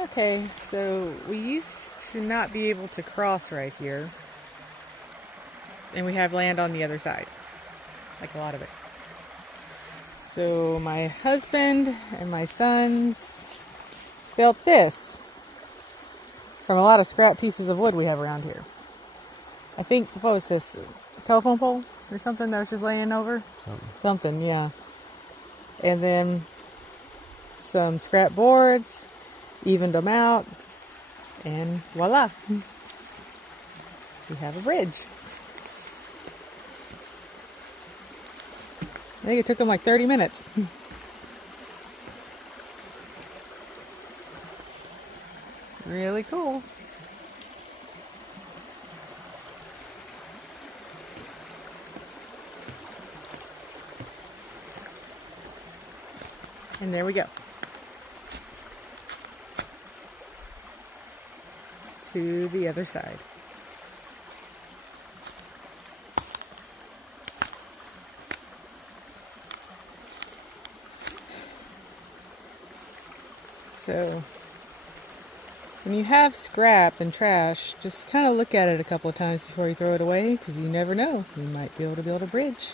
Okay, so we used to not be able to cross right here. And we have land on the other side. Like a lot of it. So my husband and my sons built this from a lot of scrap pieces of wood we have around here. I think, what was this? A telephone pole or something that was just laying over? Something, yeah. And then some scrap boards, evened them out, and voila. We have a bridge. I think it took them like 30 minutes. Really cool. And there we go. To the other side. So when you have scrap and trash, just kind of look at it a couple of times before you throw it away, because you never know. You might be able to build a bridge.